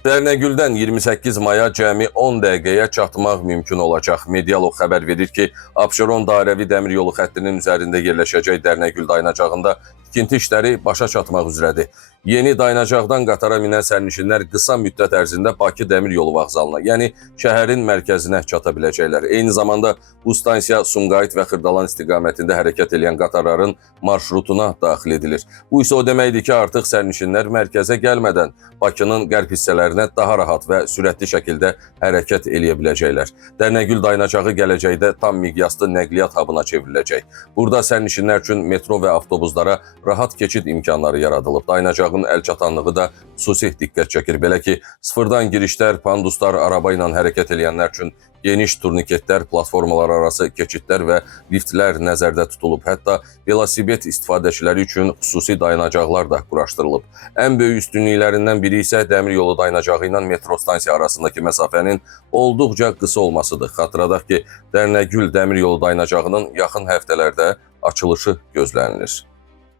Dərnəgüldən 28 maya cəmi 10 dəqiqəyə çatmaq mümkün olacaq. Medialog xəbər verir ki, Abşeron dairəvi dəmir yolu xəttinin üzərində yerləşəcək Dərnəgül dayanacağında tikinti işləri başa çatmaq üzrədir. Yeni dayanacaqdan qatara minən sərnişinlər qısa müddət ərzində Bakı dəmir yolu vağzalına, yəni şəhərin mərkəzinə çata biləcəklər. Eyni zamanda bu stansiya Sumqayıt və Xırdalan istiqamətində hərəkət edən qatarların marşrutuna daxil edilir. Bu isə o deməkdir ki, artıq sərnişinlər mərkəzə gəlmədən Bakının qərb hissələrinə daha rahat və sürətli şəkildə hərəkət edə biləcəklər. Dərnəgül dayanacağı gələcəkdə tam miqyaslı nəqliyyat hubuna çevriləcək. Burada sərnişinlər üçün metro və avtobuslara rahat keçid imkanları yaradılıb. Dayanacağın əlçatanlığı da xüsusi diqqət çəkir. Belə ki, sıfırdan girişlər, panduslar, araba ilə hərəkət edənlər üçün geniş turniketlər, platformalar arası keçidlər və liftlər nəzərdə tutulub. Hətta velosiped istifadəçiləri üçün xüsusi dayanacaqlar da quraşdırılıb. Ən böyük üstünlüklərindən biri isə dəmir yolu dayanacağı ilə metro stansiya arasındakı məsafənin olduqca qısa olmasıdır. Xatırladaq ki, Dərnəgül dəmir yolu dayanacağının yaxın həftələrdə açılışı gözlənilir.